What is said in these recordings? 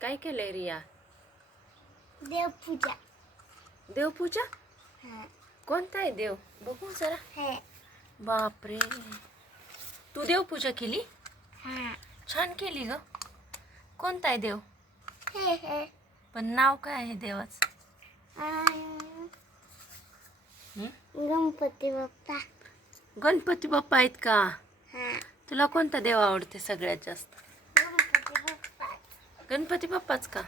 काय केलंय रिया? देवपूजा. देवपूजा? कोणता आहे देव? बघू जरा. हे. बापरे. तू देवपूजा केली? हा. छान केली ग. कोणता आहे देव? हे हे. पण नाव काय आहे देवाचं? गणपती बाप्पा. गणपती बाप्पा आहेत का? हा. तुला कोणता देव आवडते सगळ्यात जास्त? गणपती बाप्पा गणपती बाप्पाच का?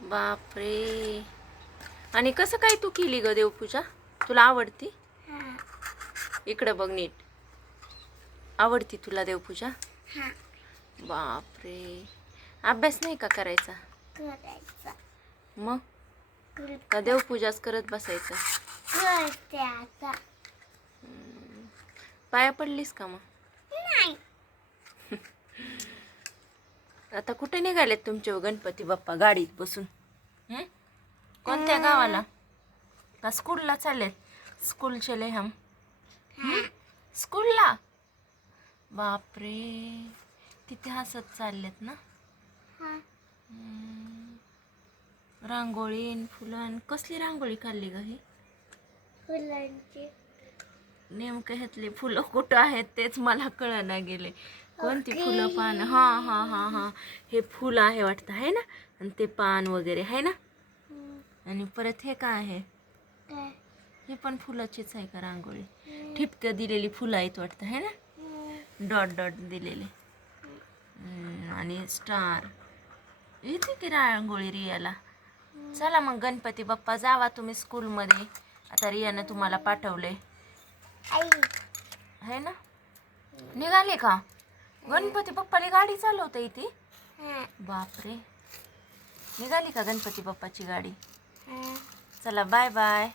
बापरे. आणि कसं काय तू केली ग देवपूजा? तुला आवडती? इकडं बघ नीट. आवडती तुला देवपूजा? बापरे. अभ्यास नाही का करायचा? मग? का देवपूजाच करत बसायचं? पाया पडलीस का मग नाही आता कुठे निघालेत तुमचे हो गणपती बाप्पा गाडीत बसून? हं? कोणत्या गावाला? का स्कूलला चाललेत? स्कूलचे लय हम. हं? स्कूलला बापरे. तिथे हसत चाललेत ना. रांगोळी फुलं कसली रांगोळी काढली ग ही? फुलांची. नेमकं ह्यातली फुलं कुठं आहेत तेच मला कळना गेले. कोणती फुलं पान हां हां हां हां. हे फुलं आहे वाटतं आहे ना? आणि ते पान वगैरे आहे ना? आणि परत हे काय आहे? काय? हे पण फुलाचीच आहे का रांगोळी? ठिपकं दिलेली फुलं आहेत वाटतं आहे ना? डॉट डॉट दिलेले. आणि स्टार. येते की रांगोळी रियाला? चला मग गणपती बाप्पा जावा तुम्ही स्कूलमध्ये. आता रियानं तुम्हाला पाठवले. आई. आहे ना? निघाले का? गणपती बाप्पाला गाडी चालवता इथे हा. बापरे. निघाली का गणपती बाप्पाची गाडी? चला बाय बाय